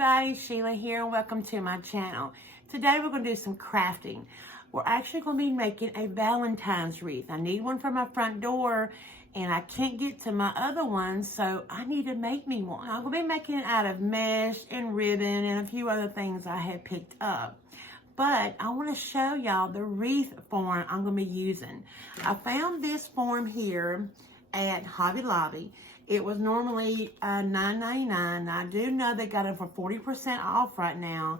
everybody, Sheila here and welcome to my channel. Today we're going to do some crafting. We're actually going to be making a Valentine's wreath. I need one for my front door and I can't get to my other one, so I need to make me one. I'm going to be making it out of mesh and ribbon and a few other things I had picked up. But I want to show y'all the wreath form I'm going to be using. I found this form here at Hobby Lobby. It was normally $9.99. I do know they got it for 40% off right now.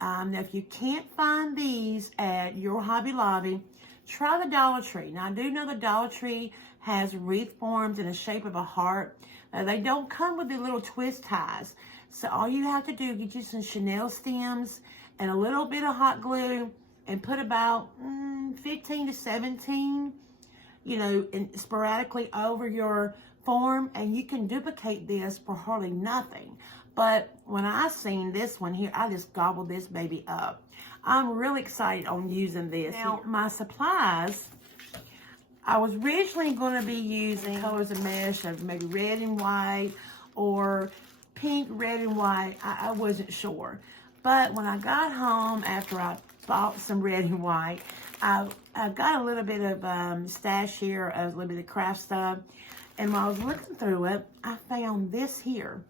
Now, if you can't find these at your Hobby Lobby, try the Dollar Tree. Now, I do know the Dollar Tree has wreath forms in the shape of a heart. They don't come with the little twist ties. So all you have to do is get you some Chanel stems and a little bit of hot glue and put about 15 to 17, and sporadically over your form, and you can duplicate this for hardly nothing. But when I seen this one here, I just gobbled this baby up. I'm really excited on using this. Now, my supplies, I was originally going to be using colors of mesh of maybe red and white or pink, red and white. I wasn't sure. But when I got home after I bought some red and white, I got a little bit of stash here of a little bit of craft stuff. And when I was looking through it, I found this here.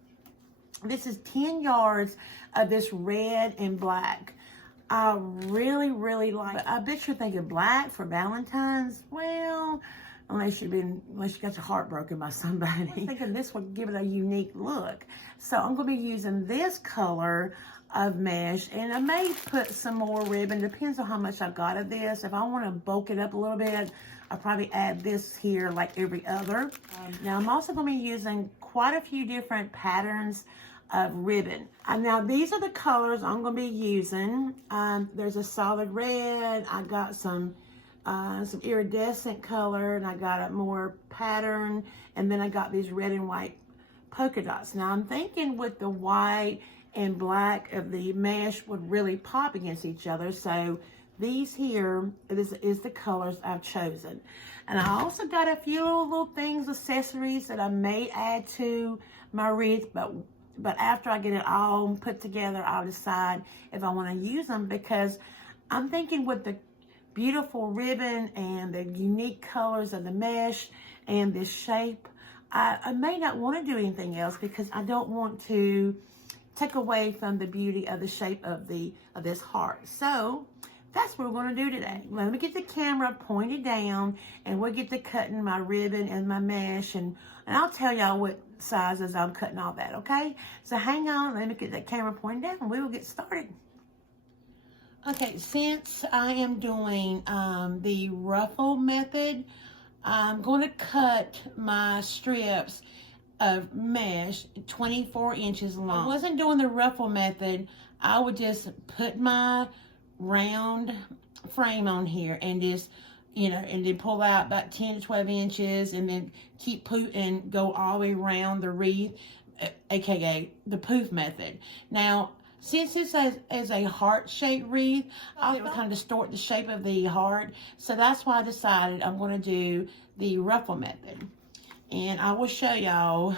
This is 10 yards of this red and black. I really, really like it. I bet you're thinking black for Valentine's. Well, unless you got your heart broken by somebody. I'm thinking this would give it a unique look. So I'm going to be using this color of mesh, and I may put some more ribbon. Depends on how much I got of this. If I want to bulk it up a little bit, I'll probably add this here like every other. Now I'm also going to be using quite a few different patterns of ribbon. Now these are the colors I'm going to be using. There's a solid red. I got some iridescent color, and I got a more pattern, and then I got these red and white polka dots. Now I'm thinking with the white and black of the mesh would really pop against each other. So these here is the colors I've chosen. And I also got a few little things, accessories that I may add to my wreath, but after I get it all put together, I'll decide if I want to use them, because I'm thinking with the beautiful ribbon and the unique colors of the mesh and this shape, I may not want to do anything else, because I don't want to take away from the beauty of the shape of this heart. So that's what we're going to do today. Let me get the camera pointed down, and we'll get to cutting my ribbon and my mesh, and I'll tell y'all what sizes I'm cutting all that, okay? So hang on, let me get that camera pointed down, and we will get started. Okay, since I am doing the ruffle method, I'm going to cut my strips of mesh 24 inches long. If I wasn't doing the ruffle method, I would just put my round frame on here and just, and then pull out about 10 to 12 inches and then keep and go all the way around the wreath, aka the poof method. Now, since this is a heart-shaped wreath, I would kind of distort the shape of the heart. So that's why I decided I'm going to do the ruffle method. And I will show y'all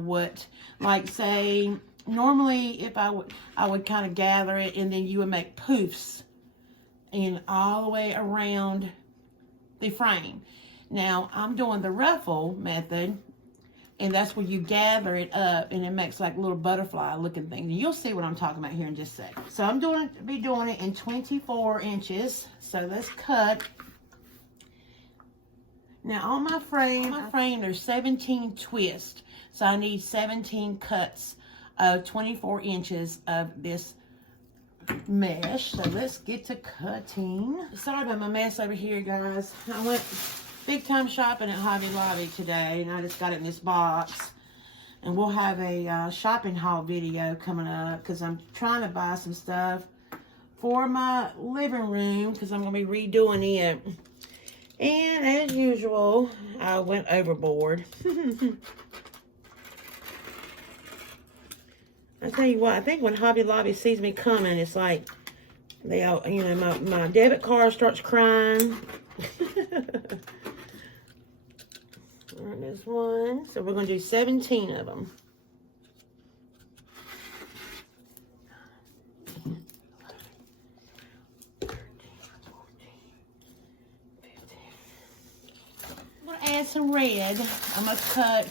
what, like, say, normally if I would kind of gather it, and then you would make poofs and all the way around the frame. Now I'm doing the ruffle method, and that's where you gather it up and it makes like little butterfly looking thing. You'll see what I'm talking about here in just a second. So I'm be doing it in 24 inches. So let's cut. Now on my frame, there's 17 twists. So I need 17 cuts of 24 inches of this mesh. So let's get to cutting. Sorry about my mess over here, guys. I went big time shopping at Hobby Lobby today, and I just got it in this box. And we'll have a shopping haul video coming up, because I'm trying to buy some stuff for my living room, because I'm going to be redoing it. And as usual, I went overboard. I tell you what, I think when Hobby Lobby sees me coming, it's like, they all, my debit card starts crying. All right, there's one. So we're going to do 17 of them. add some red. I'm going to cut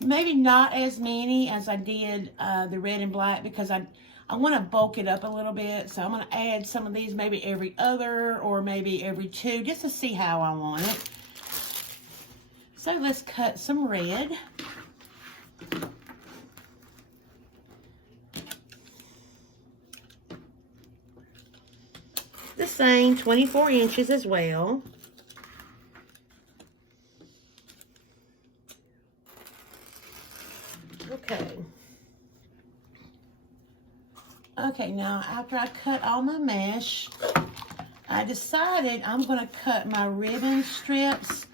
maybe not as many as I did the red and black, because I want to bulk it up a little bit. So I'm going to add some of these maybe every other or maybe every two, just to see how I want it. So let's cut some red. The same, 24 inches as well. Okay, now after I cut all my mesh, I decided I'm going to cut my ribbon strips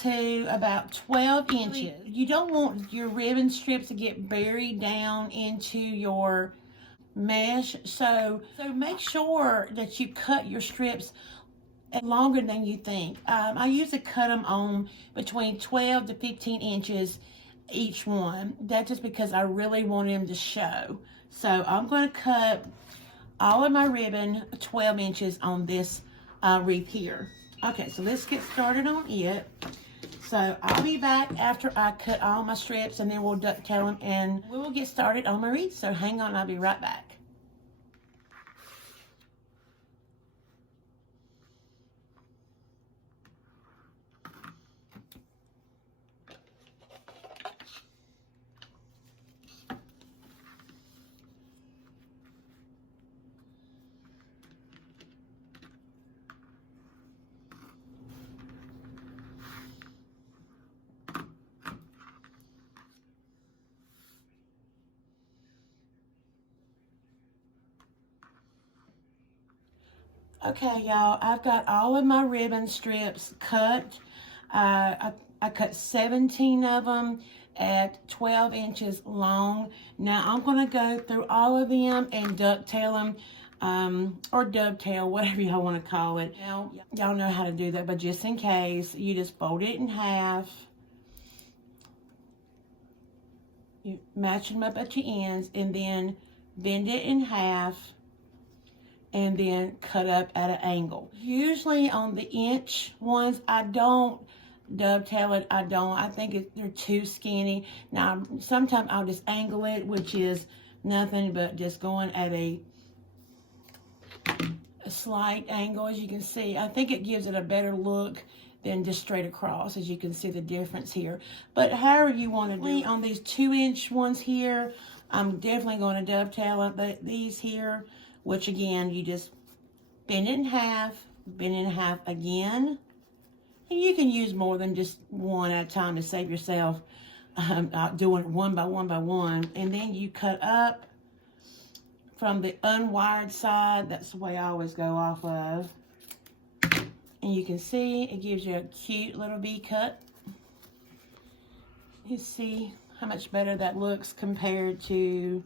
to about 12 inches. You don't want your ribbon strips to get buried down into your mesh, so make sure that you cut your strips longer than you think. I usually cut them on between 12 to 15 inches each one. That's just because I really want them to show. So I'm going to cut all of my ribbon 12 inches on this wreath here. Okay, so let's get started on it. So I'll be back after I cut all my strips, and then we'll ducktail them and we will get started on my wreath. So hang on, I'll be right back. Okay, y'all, I've got all of my ribbon strips cut. I cut 17 of them at 12 inches long. Now I'm going to go through all of them and ducktail them, or dovetail, whatever y'all want to call it. Now, y'all know how to do that, but just in case, you just fold it in half. You match them up at your ends, and then bend it in half, and then cut up at an angle. Usually on the inch ones, I don't dovetail it. I think they're too skinny. Now, sometimes I'll just angle it, which is nothing but just going at a slight angle, as you can see. I think it gives it a better look than just straight across, as you can see the difference here. But however you want to do it. On these 2-inch ones here, I'm definitely going to dovetail these here, which again, you just bend it in half again. And you can use more than just one at a time to save yourself doing it one by one by one. And then you cut up from the unwired side. That's the way I always go off of. And you can see it gives you a cute little V cut. You see how much better that looks compared to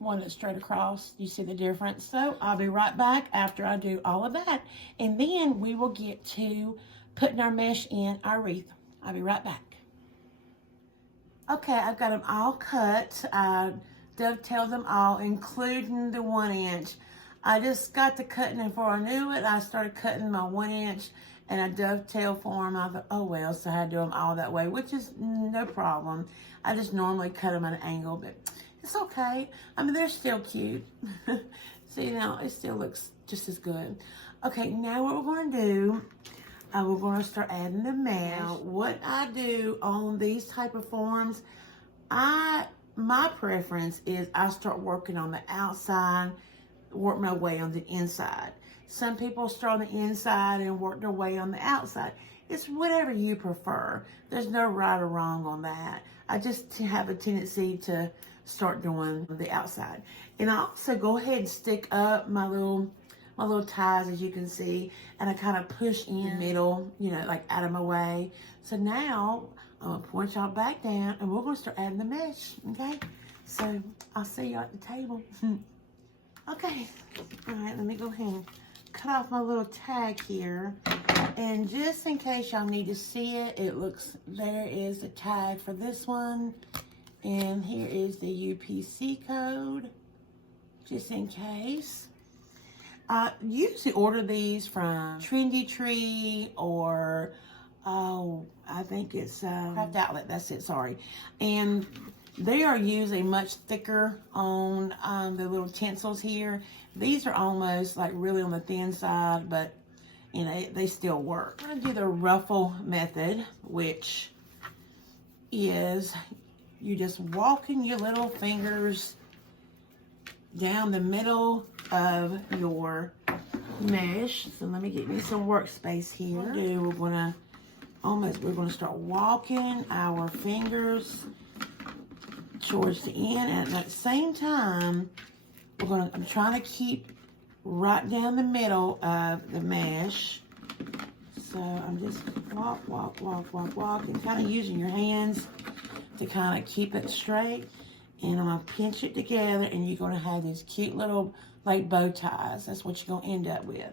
one that's straight across. You see the difference? So I'll be right back after I do all of that, and then we will get to putting our mesh in our wreath. I'll be right back. Okay, I've got them all cut. I dovetailed them all, including the 1-inch. I just got to cutting, and before I knew it, I started cutting my 1-inch, and I dovetailed for them. I thought, oh well, so I had to do them all that way, which is no problem. I just normally cut them at an angle, but it's okay. I mean, they're still cute. So, you know, it still looks just as good. Okay, now what we're going to do, we're going to start adding the mesh. Now, what I do on these type of forms, my preference is I start working on the outside, work my way on the inside. Some people start on the inside and work their way on the outside. It's whatever you prefer. There's no right or wrong on that. I just have a tendency to start doing the outside. And I also go ahead and stick up my little ties, as you can see, and I kind of push in the middle, you know, like out of my way. So now I'm gonna point y'all back down, and we're gonna start adding the mesh, okay? So I'll see you at the table. Okay, all right, let me go ahead and cut off my little tag here. And just in case y'all need to see it, there is the tag for this one. And here is the UPC code, just in case. I usually order these from Trendy Tree or oh, I think it's Craft Outlet, that's it, sorry. And they are usually much thicker on the little tinsels here. These are almost like really on the thin side, but you know, they still work. I'm gonna do the ruffle method, which is you just walking your little fingers down the middle of your mesh. So let me get me some workspace here. We're gonna start walking our fingers towards the end, and at the same time, I'm trying to keep right down the middle of the mesh. So I'm just walk, and kind of using your hands to kind of keep it straight. And I'm gonna pinch it together, and you're gonna have these cute little like bow ties. That's what you're gonna end up with.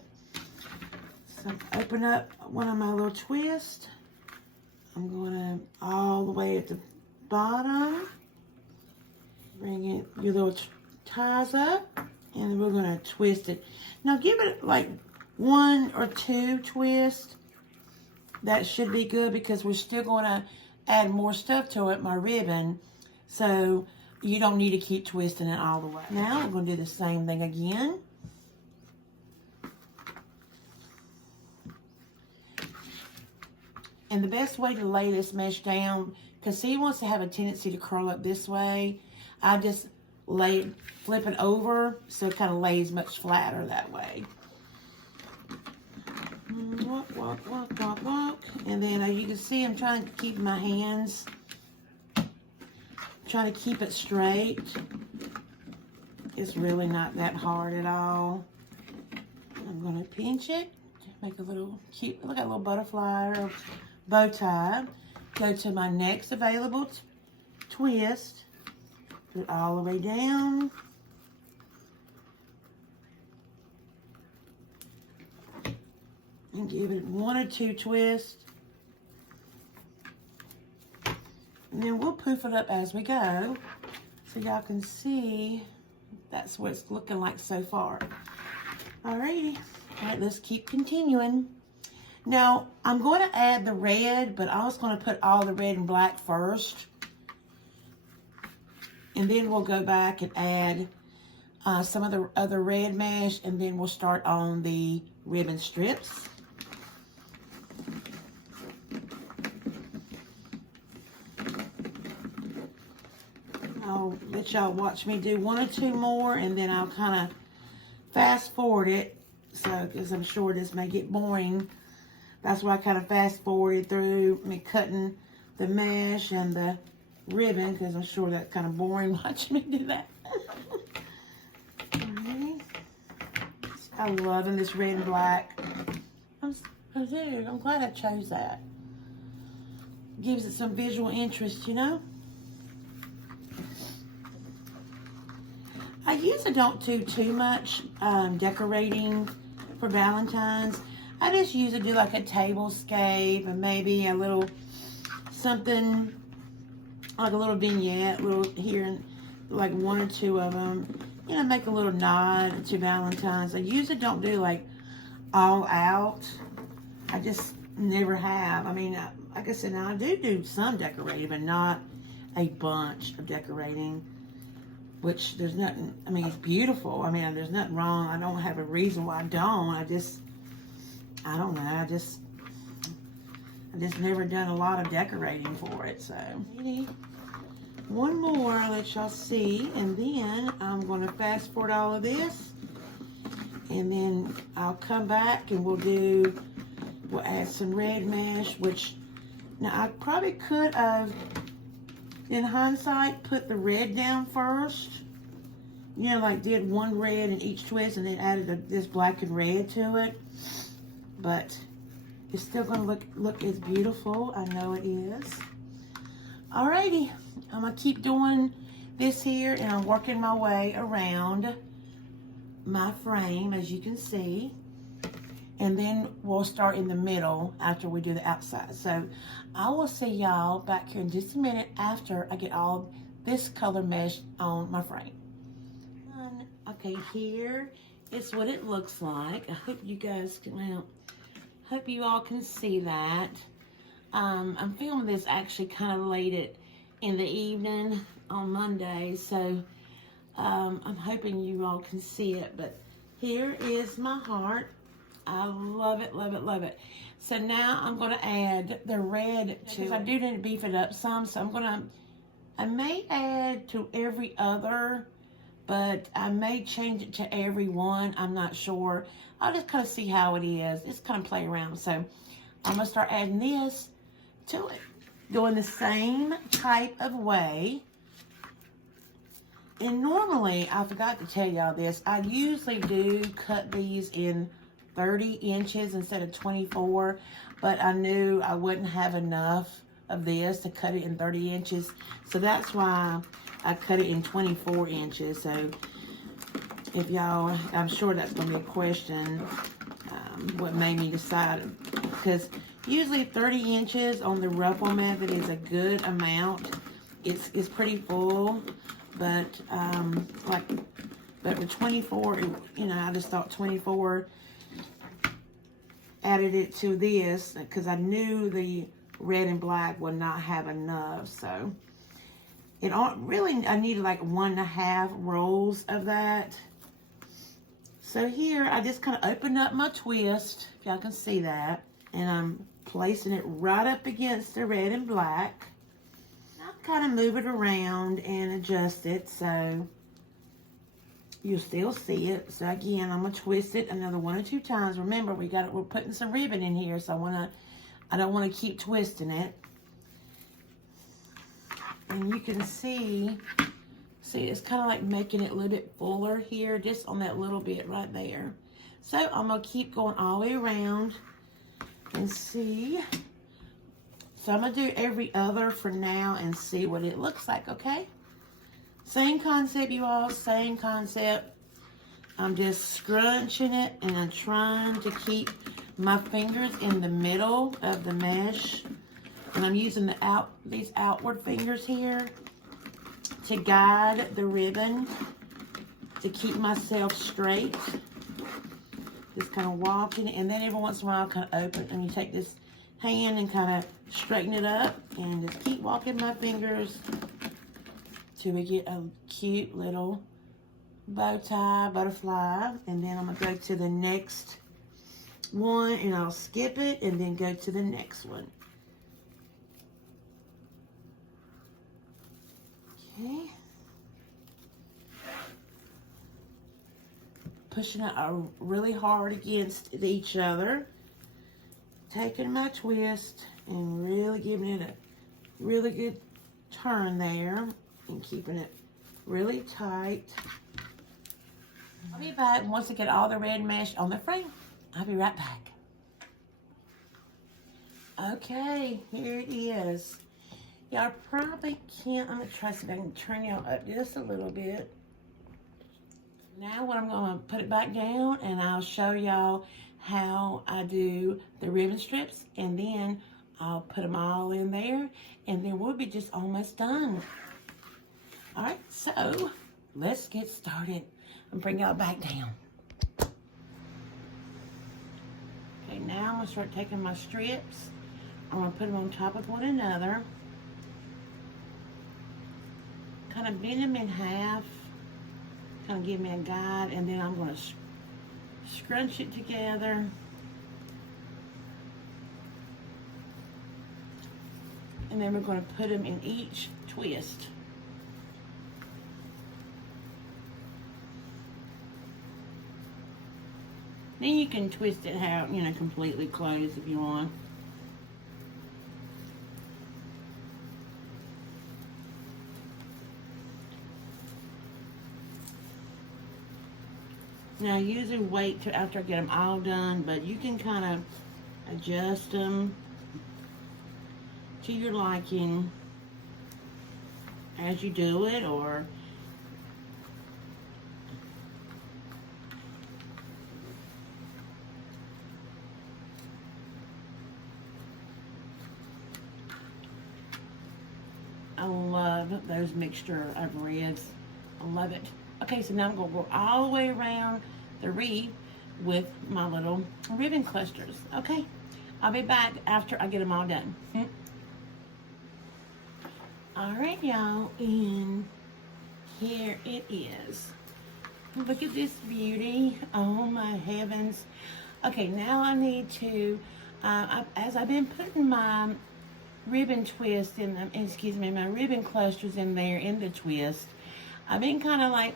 So open up one of my little twists. I'm gonna all the way at the bottom. Bring your little ties up, and we're gonna twist it. Now give it like 1 or 2 twists. That should be good because we're still gonna add more stuff to it, my ribbon. So you don't need to keep twisting it all the way. Now we're gonna do the same thing again. And the best way to lay this mesh down, because see, it wants to have a tendency to curl up this way. I just flip it over so it kind of lays much flatter that way. Walk. And then as you can see, I'm trying to keep my hands, trying to keep it straight. It's really not that hard at all. I'm going to pinch it, make a little cute, look at a little butterfly or bow tie. Go to my next available twist. Put it all the way down. And give it 1 or 2 twists. And then we'll poof it up as we go. So y'all can see that's what it's looking like so far. Alrighty. Alright, let's keep continuing. Now, I'm going to add the red, but I was going to put all the red and black first. And then we'll go back and add some of the other red mesh, and then we'll start on the ribbon strips. I'll let y'all watch me do 1 or 2 more, and then I'll kind of fast forward it, so because I'm sure this may get boring. That's why I kind of fast forwarded through me cutting the mesh and the ribbon, because I'm sure that's kind of boring watching me do that. Alright. I'm loving this red and black. I'm glad I chose that. Gives it some visual interest, you know. I usually don't do too much decorating for Valentine's. I just usually do like a tablescape and maybe a little something like a little vignette, little here, like 1 or 2 of them. You know, make a little nod to Valentine's. I usually don't do like all out. I just never have. I mean, like I said, now I do some decorating, but not a bunch of decorating. Which there's nothing, I mean, it's beautiful. I mean, there's nothing wrong. I don't have a reason why I don't. I don't know. I just never done a lot of decorating for it. So, one more, I'll let y'all see. And then I'm going to fast forward all of this. And then I'll come back and we'll add some red mesh, which, now I probably could have, in hindsight, put the red down first. You know, like did 1 red in each twist and then added this black and red to it. But it's still going to look as beautiful. I know it is. Alrighty. I'm going to keep doing this here, and I'm working my way around my frame, as you can see. And then we'll start in the middle after we do the outside. So I will see y'all back here in just a minute after I get all this color mesh on my frame. Okay, here is what it looks like. I hope you guys can, well, hope you all can see that. I'm filming this actually kind of late in the evening on Monday, so I'm hoping you all can see it. But here is my heart. I love it, love it, love it. So now I'm going to add the red to it. I do need to beef it up some, so I may add to every other, but I may change it to every one. I'm not sure. I'll just kind of see how it is. Just kind of play around. So I'm going to start adding this to it. Doing the same type of way. And normally, I forgot to tell y'all this, I usually do cut these in 30 inches instead of 24, but I knew I wouldn't have enough of this to cut it in 30 inches. So that's why I cut it in 24 inches. So if y'all, I'm sure that's going to be a question, what made me decide, because usually 30 inches on the ruffle method is a good amount. It's pretty full, but but with 24, you know, I just thought 24, added it to this because I knew the red and black would not have enough. So it really, I needed like 1.5 rolls of that. So here I just kind of opened up my twist, if y'all can see that, and I'm placing it right up against the red and black. I'll kind of move it around and adjust it so you'll still see it. So again, I'm gonna twist it another 1 or 2 times. Remember, we're putting some ribbon in here, so I don't want to keep twisting it. And you can see it's kind of like making it a little bit fuller here, just on that little bit right there. So I'm gonna keep going all the way around and see. So I'm gonna do every other for now and see what it looks like, okay? Same concept, you all, same concept. I'm just scrunching it and I'm trying to keep my fingers in the middle of the mesh. And I'm using these outward fingers here to guide the ribbon to keep myself straight. Just kind of walking, and then every once in a while kind of open, and you take this hand and kind of straighten it up and just keep walking my fingers till we get a cute little bow tie, butterfly. And then I'm gonna go to the next one and I'll skip it and then go to the next one. Okay. Pushing it really hard against each other. Taking my twist and really giving it a really good turn there and keeping it really tight. I'll be back once I get all the red mesh on the frame. I'll be right back. Okay, here it is. Y'all probably can't, I'm gonna try to see if I can turn y'all up just a little bit. Now what I'm gonna put it back down and I'll show y'all how I do the ribbon strips, and then I'll put them all in there and then we'll be just almost done. All right, so let's get started and bring y'all back down. Okay, now I'm gonna start taking my strips. I'm gonna put them on top of one another. Kind of bend them in half, kind of give me a guide, and then I'm gonna scrunch it together. And then we're gonna put them in each twist. Then you can twist it how, you know, completely closed if you want. Now I usually wait till after I get them all done, but you can kind of adjust them to your liking as you do it, or I love those mixture of reds. I love it. Okay, so now I'm gonna go all the way around the wreath with my little ribbon clusters. Okay, I'll be back after I get them all done. All right, y'all, and here it is. Look at this beauty. Oh my heavens. Okay, now I need to, as I've been putting my ribbon twist in them, excuse me, my ribbon clusters in there in the twist, I've been kind of like,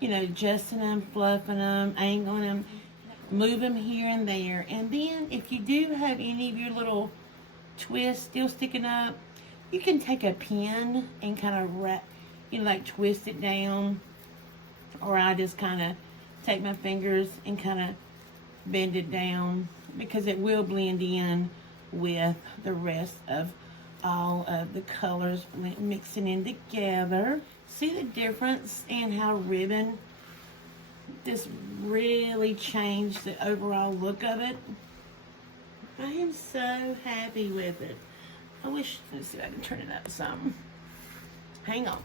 you know, adjusting them, fluffing them, angling them, move them here and there. And then if you do have any of your little twists still sticking up, you can take a pin and kind of wrap, you know, like twist it down. Or I just kind of take my fingers and kind of bend it down, because it will blend in with the rest of all of the colors mixing in together. See the difference in how ribbon just really changed the overall look of it? I am so happy with it. I wish, let's see if I can turn it up some. Hang on.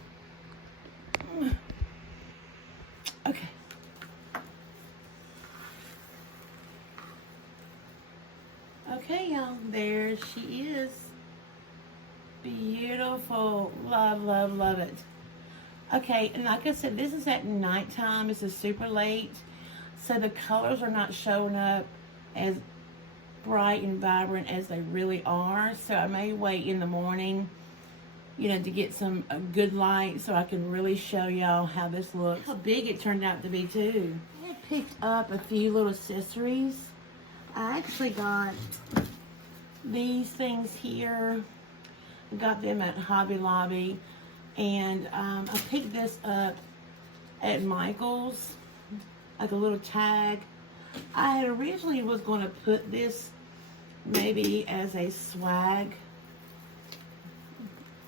Okay. Okay, y'all, there she is. Beautiful. Love, love, love it. Okay, and like I said, this is at nighttime. This is super late, so the colors are not showing up as bright and vibrant as they really are. So I may wait in the morning, you know, to get some good light so I can really show y'all how this looks. How big it turned out to be too. I picked up a few little accessories. I actually got these things here. I got them at Hobby Lobby, and I picked this up at Michael's, like a little tag. I had originally was going to put this maybe as a swag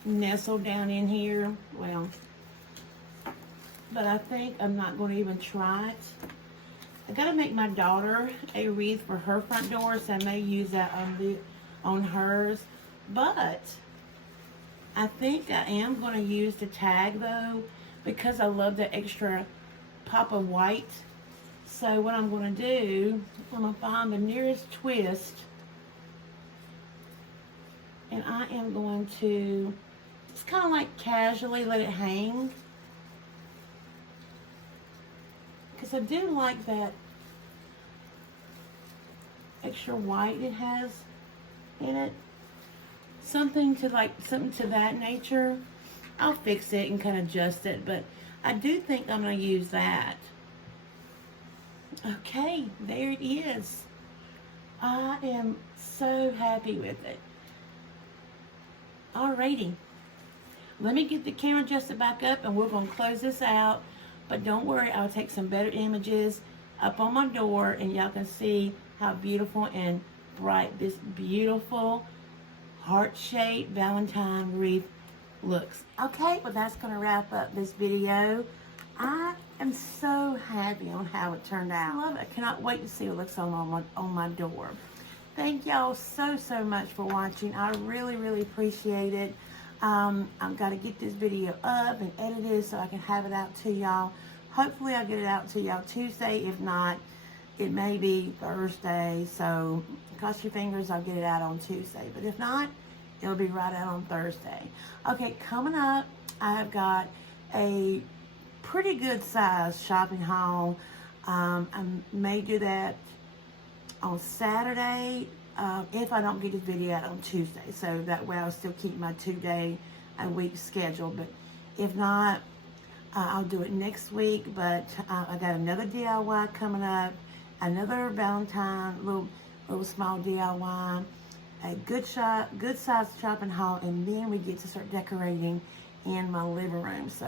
nestle down in here. Well, but I think I'm not going to even try it. I gotta make my daughter a wreath for her front door, so I may use that on hers. But I think I am going to use the tag though, because I love the extra pop of white. So what I'm going to do, I'm going to find the nearest twist, and I am going to just kind of like casually let it hang, because I do like that extra white it has in it. Something to that nature. I'll fix it and kind of adjust it, but I do think I'm going to use that. Okay, there it is. I am so happy with it. Alrighty. Let me get the camera adjusted back up and we're going to close this out. But don't worry, I'll take some better images up on my door and y'all can see how beautiful and bright this beautiful heart-shaped Valentine wreath looks. Okay, well that's going to wrap up this video. I am so happy on how it turned out. I love it. I cannot wait to see what it looks on my door. Thank y'all so much for watching. I really, really appreciate it. I've got to get this video up and edited so I can have it out to y'all. Hopefully I'll get it out to y'all Tuesday. If not, it may be Thursday. So cross your fingers, I'll get it out on Tuesday. But if not, it'll be right out on Thursday. Okay, coming up, I have got a pretty good size shopping haul. I may do that on Saturday if I don't get this video out on Tuesday, so that way I'll still keep my 2-day a week schedule. But if not, I'll do it next week. But I got another DIY coming up, another Valentine little small DIY, a good size shopping haul, and then we get to start decorating in my living room. So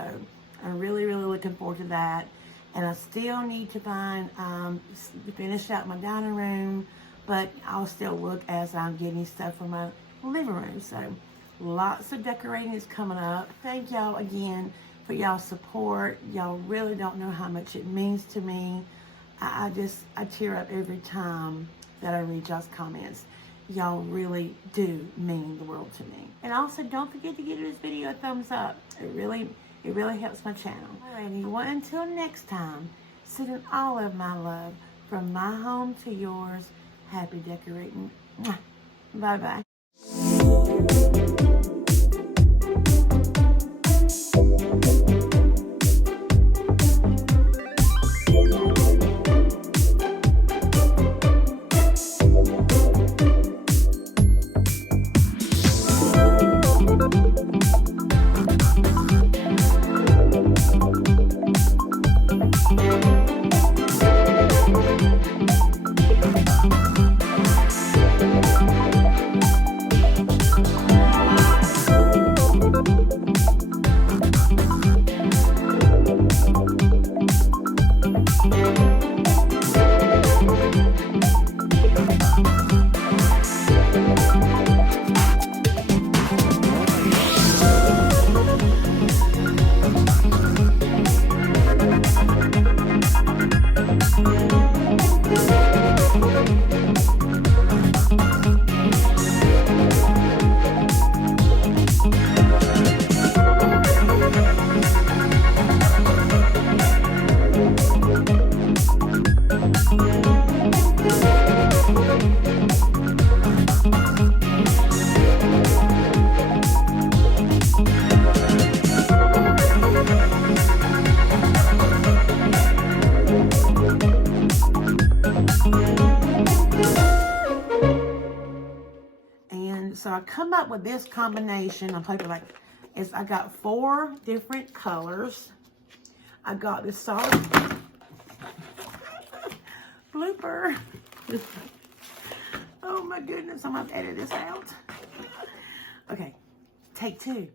I'm really looking forward to that. And I still need to find, finish out my dining room, but I'll still look as I'm getting stuff for my living room. So lots of decorating is coming up. Thank y'all again for y'all's support. Y'all really don't know how much it means to me. I tear up every time that I read y'all's comments. Y'all really do mean the world to me. And also, don't forget to give this video a thumbs up. It really helps my channel. Alrighty, well, until next time, sending all of my love from my home to yours. Happy decorating. Bye-bye. So I come up with this combination on paper like is I got 4 different colors. I got this solid blooper. Oh my goodness, I'm gonna edit this out. Okay, take 2.